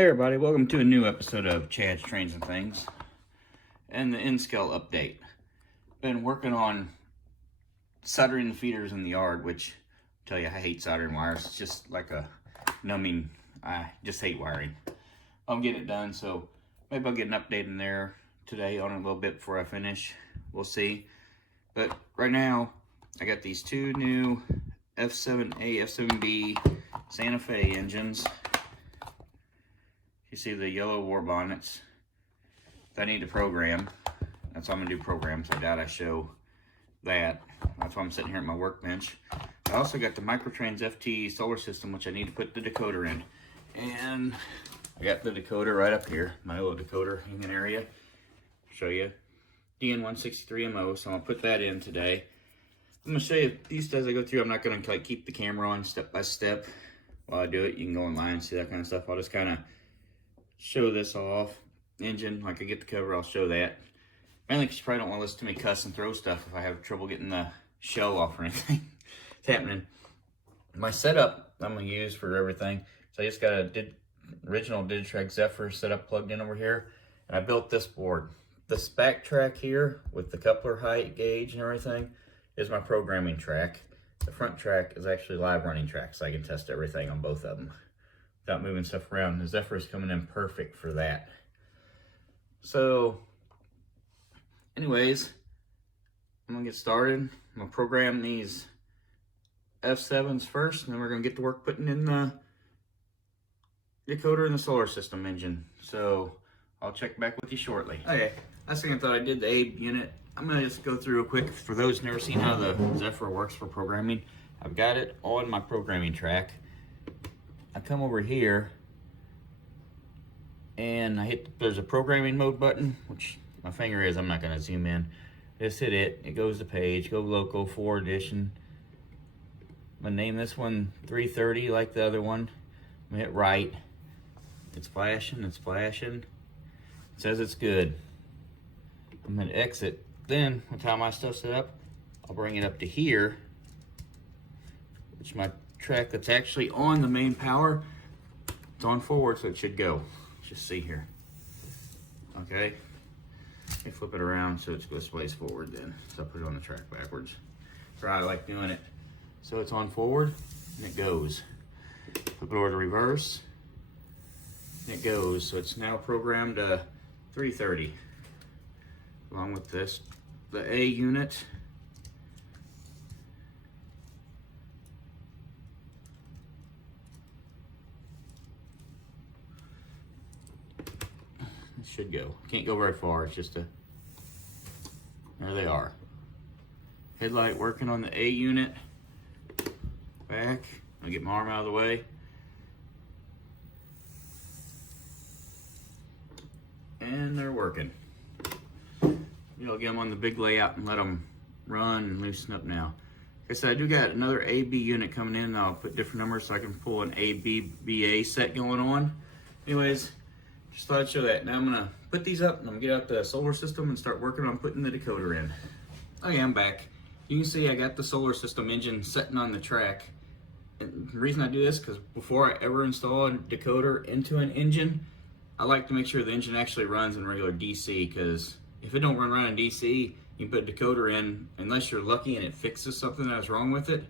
Hey everybody, welcome to a new episode of Chad's Trains and Things and the N-scale update. Been working on soldering the feeders in the yard, which I tell you, I hate soldering wires. It's just like a numbing, I just hate wiring. I'm getting it done, so maybe I'll get an update in there today on it a little bit before I finish. We'll see. But right now, I got these two new F7A, F7B Santa Fe engines. You see the yellow war bonnets that I need to program. That's why I'm gonna do programs. I doubt I show that. That's why I'm sitting here at my workbench. I also got the Microtrans FT solar system, which I need to put the decoder in. And I got the decoder right up here, my little decoder hanging area. Show you DN163MO, so I'll put that in today. I'm gonna show you these as I go through. I'm not gonna like keep the camera on step by step while I do it. You can go online and see that kind of stuff. I'll just kind of show this off. Engine, like I get the cover, I'll show that. Mainly because you probably don't want to listen to me cuss and throw stuff if I have trouble getting the shell off or anything. It's happening. My setup I'm going to use for everything. So I just got a original Digitrack Zephyr setup plugged in over here. And I built this board. This back track here with the coupler height gauge and everything is my programming track. The front track is actually live running track, so I can test everything on both of them without moving stuff around. The Zephyr is coming in perfect for that. So, anyways, I'm gonna get started. I'm gonna program these F7s first, and then we're gonna get to work putting in the decoder and the solar system engine. So, I'll check back with you shortly. Okay, last thing I thought I did the A unit. I'm gonna just go through real quick for those who've never seen how the Zephyr works for programming. I've got it on my programming track. I come over here and I hit, there's a programming mode button, which my finger is, I'm not gonna zoom in. Just hit it, it goes to page, go local, 4 edition. I'm gonna name this one 330 like the other one. I'm gonna hit right. It's flashing, it's flashing. It says it's good. I'm gonna exit. Then, with how my stuff's set up, I'll bring it up to here, which my track that's actually on the main power. It's on forward, so it should go. Just see here. Okay. Let me flip it around so it goes forward then. So I put it on the track backwards. That's how I like doing it. So it's on forward and it goes. Flip it over to reverse. And it goes. So it's now programmed to 330. Along with this, the A unit. It should go. Can't go very far. It's just a, there they are. Headlight working on the A unit. Back. I'll get my arm out of the way. And they're working. I'll get them on the big layout and let them run and loosen up now. Like I said, I do got another AB unit coming in. I'll put different numbers so I can pull an ABBA set going on. Anyways, just thought I'd show that. Now I'm gonna put these up and I'm gonna get out the solar system and start working on putting the decoder in. Okay, I'm back. You can see I got the solar system engine sitting on the track. And the reason I do this, because before I ever install a decoder into an engine, I like to make sure the engine actually runs in regular DC, because if it don't run in DC, you can put a decoder in, unless you're lucky and it fixes something that was wrong with it.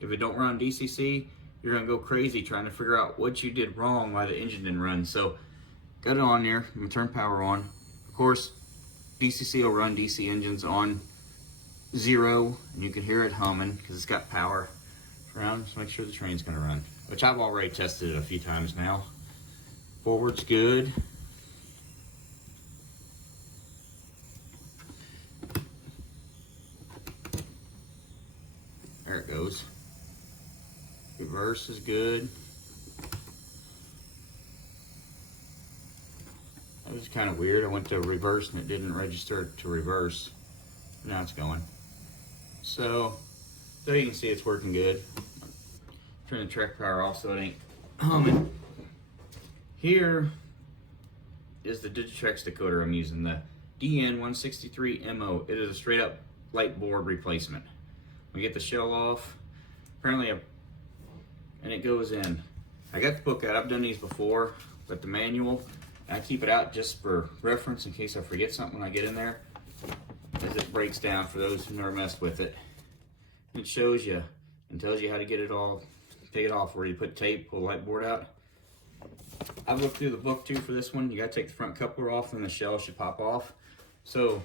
If it don't run DCC, you're gonna go crazy trying to figure out what you did wrong, why the engine didn't run. So, got it on there, I'm gonna turn power on. Of course, DCC will run DC engines on 0, and you can hear it humming, because it's got power around, so make sure the train's gonna run. Which I've already tested it a few times now. Forward's good. There it goes. Reverse is good. That was kind of weird. I went to reverse and it didn't register to reverse. Now it's going. So you can see it's working good. Turn the track power off so it ain't humming. Here is the Digitrax decoder I'm using, the DN163MO. It is a straight up light board replacement. We get the shell off. Apparently, and it goes in. I got the book out. I've done these before, but the manual, I keep it out just for reference in case I forget something when I get in there, as it breaks down for those who never messed with it. It shows you and tells you how to get it all, take it off, where you put tape, pull the light board out. I've looked through the book too for this one. You gotta take the front coupler off and the shell should pop off. So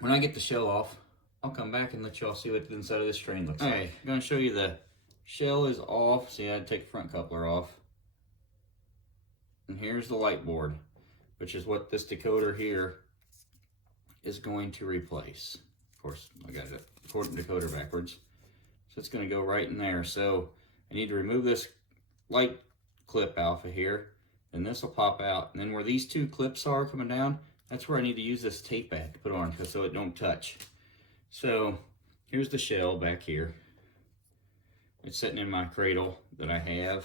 when I get the shell off, I'll come back and let y'all see what the inside of this train looks like. I'm gonna show you the shell is off. See, I had to take the front coupler off. And here's the light board, which is what this decoder here is going to replace. Of course, I got it decoder backwards. So it's gonna go right in there. So I need to remove this light clip off of here, and this will pop out. And then where these two clips are coming down, that's where I need to use this tape back to put on so it don't touch. So here's the shell back here. It's sitting in my cradle that I have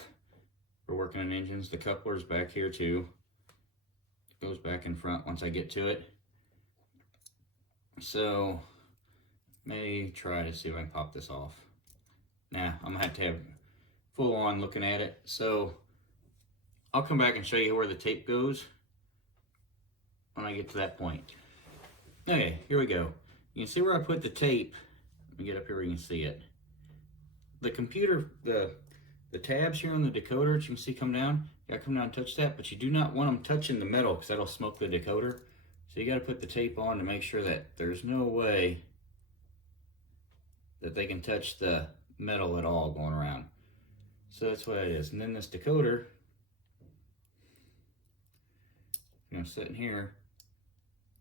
for working on engines. The coupler's back here too. It goes back in front once I get to it. So may try to see if I can pop this off. Nah, I'm gonna have to have full on looking at it. So I'll come back and show you where the tape goes when I get to that point. Okay, here we go. You can see where I put the tape. Let me get up here where you can see it. The computer, the tabs here on the decoder that you can see come down, you gotta come down and touch that, but you do not want them touching the metal because that'll smoke the decoder. So you gotta put the tape on to make sure that there's no way that they can touch the metal at all going around. So that's what it is. And then this decoder, you know, sitting here,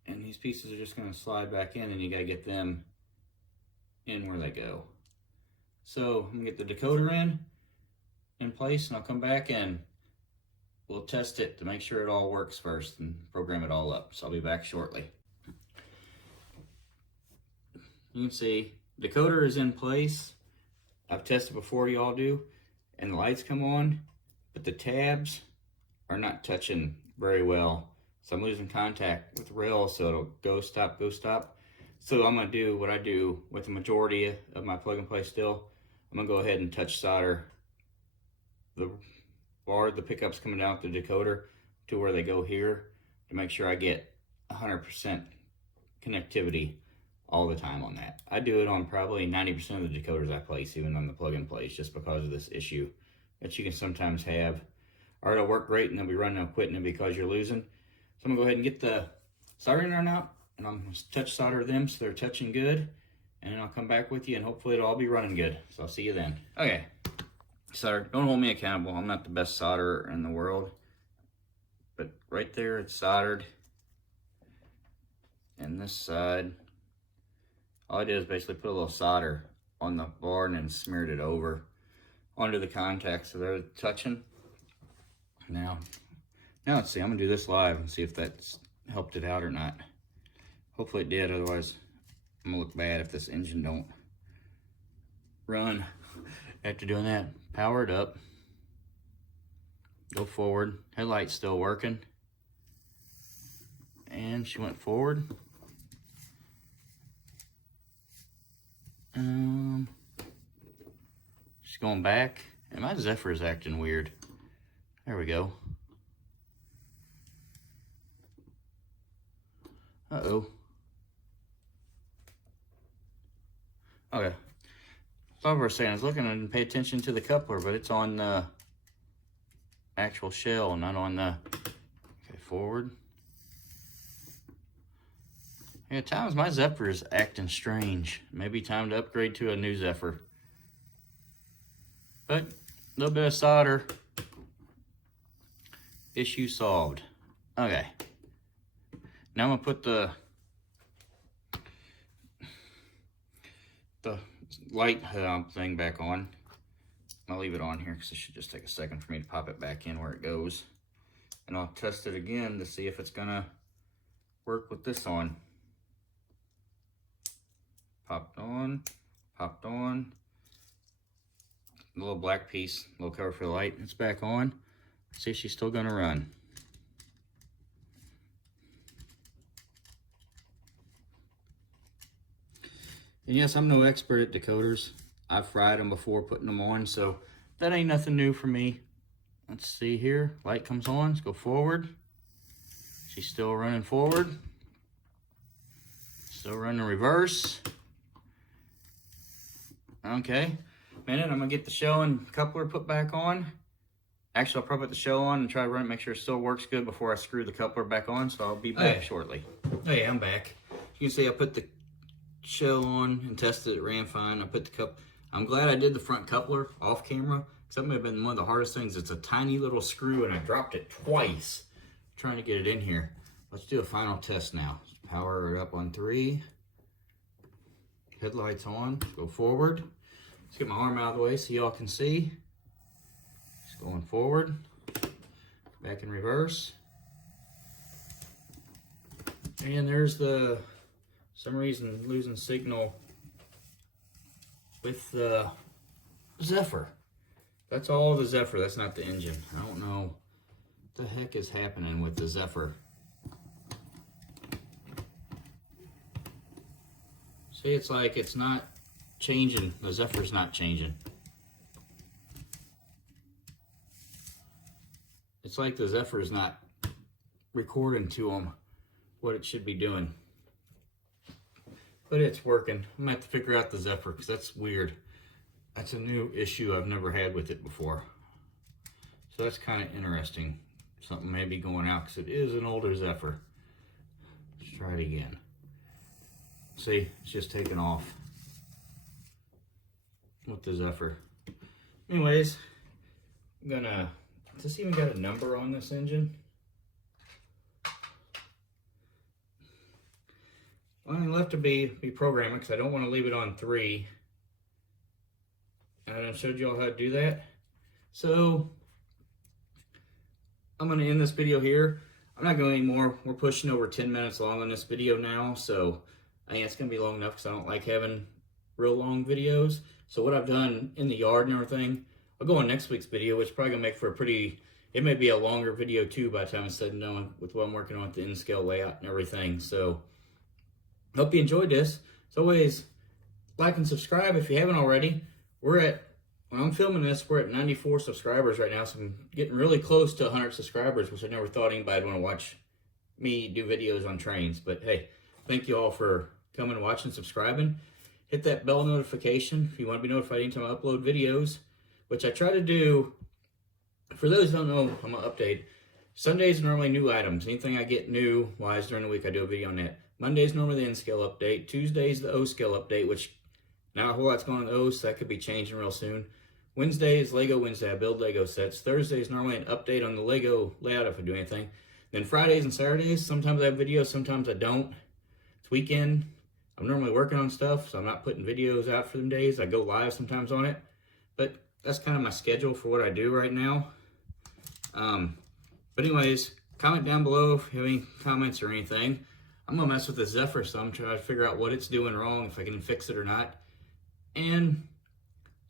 and these pieces are just going to slide back in, and you got to get them in where they go. So I'm going to get the decoder in place, and I'll come back and we'll test it to make sure it all works first and program it all up. So I'll be back shortly. You can see decoder is in place. I've tested before, y'all do, and the lights come on, but the tabs are not touching very well. So I'm losing contact with the rail, so it'll go stop, go stop. So I'm gonna do what I do with the majority of my plug and play still. I'm gonna go ahead and touch solder the bar, the pickups coming down with the decoder to where they go here to make sure I get 100% connectivity all the time on that. I do it on probably 90% of the decoders I place, even on the plug and plays, just because of this issue that you can sometimes have. Or it'll work great and they'll be running and quitting it because you're losing. So I'm gonna go ahead and get the soldering iron out, and I'm gonna touch solder them so they're touching good, and then I'll come back with you and hopefully it'll all be running good. So I'll see you then. Okay, solder, don't hold me accountable. I'm not the best solderer in the world, but right there it's soldered. And this side, all I did is basically put a little solder on the bar and then smeared it over onto the contacts so they're touching. Now let's see, I'm gonna do this live and see if that's helped it out or not. Hopefully it did, otherwise I'm gonna look bad if this engine don't run after doing that. Power it up, go forward, headlight's still working, and she went forward. She's going back, and my Zephyr is acting weird. There we go. Uh-oh. Okay. That's all we're saying. I was looking and pay attention to the coupler, but it's on the actual shell, not on the... Okay, forward. Yeah, at times my Zephyr is acting strange. Maybe time to upgrade to a new Zephyr. But a little bit of solder. Issue solved. Okay. Now I'm gonna put the light thing back on. I'll leave it on here because it should just take a second for me to pop it back in where it goes. And I'll test it again to see if it's gonna work with this on. Popped on, popped on. A little black piece, little cover for the light. It's back on. See if she's still gonna run. And yes, I'm no expert at decoders. I've fried them before putting them on, so that ain't nothing new for me. let's see here. Light comes on. Let's go forward. She's still running forward. Still running reverse. Okay. Minute, I'm gonna get the show and coupler put back on. Actually, I'll probably put the show on and try to run it, make sure it still works good before I screw the coupler back on. So I'll be back shortly. Oh yeah, I'm back. You can see I put the show on and tested it, ran fine. I put the cup. I'm glad I did the front coupler off camera, because that may have been one of the hardest things. It's a tiny little screw and I dropped it twice trying to get it in here. Let's do a final test now. Power it up on 3. Headlights on. Go forward. Let's get my arm out of the way so y'all can see. Just going forward. Back in reverse. And there's the, some reason, losing signal with the Zephyr. That's all the Zephyr. That's not the engine. I don't know what the heck is happening with the Zephyr. See, it's like it's not changing. The Zephyr's not changing. It's like the Zephyr's not recording to them what it should be doing. But it's working. I'm gonna have to figure out the Zephyr, because that's weird. That's a new issue I've never had with it before. So that's kind of interesting. Something may be going out, because it is an older Zephyr. Let's try it again. See, it's just taking off with the Zephyr. Anyways, I'm gonna, does this even got a number on this engine? Well, I left to be programming, because I don't want to leave it on 3. And I showed you all how to do that. So I'm going to end this video here. I'm not going anymore. We're pushing over 10 minutes long on this video now, so I think it's going to be long enough, because I don't like having real long videos. So what I've done in the yard and everything, I'll go on next week's video, which is probably going to make for a pretty, it may be a longer video too by the time it's said and done with what I'm working on with the in-scale layout and everything. So hope you enjoyed this. As always, like and subscribe if you haven't already. We're at, when I'm filming this, we're at 94 subscribers right now, so I'm getting really close to 100 subscribers, which I never thought anybody'd want to watch me do videos on trains. But hey, thank you all for coming, watching, subscribing. Hit that bell notification if you want to be notified anytime I upload videos, which I try to do. For those who don't know, I'm going to update. Sundays are normally new items. Anything I get new wise during the week, I do a video on that. Monday's normally the N-scale update. Tuesday's the O-scale update, which now a whole lot's going on the O, so that could be changing real soon. Wednesday is Lego Wednesday. I build Lego sets. Thursday is normally an update on the Lego layout if I do anything. Then Fridays and Saturdays, sometimes I have videos, sometimes I don't. It's weekend. I'm normally working on stuff, so I'm not putting videos out for them days. I go live sometimes on it. But that's kind of my schedule for what I do right now. But anyways, comment down below if you have any comments or anything. I'm going to mess with the Zephyr some, try to figure out what it's doing wrong, if I can fix it or not. And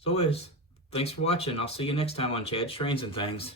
as always, thanks for watching. I'll see you next time on Chad's Trains and Things.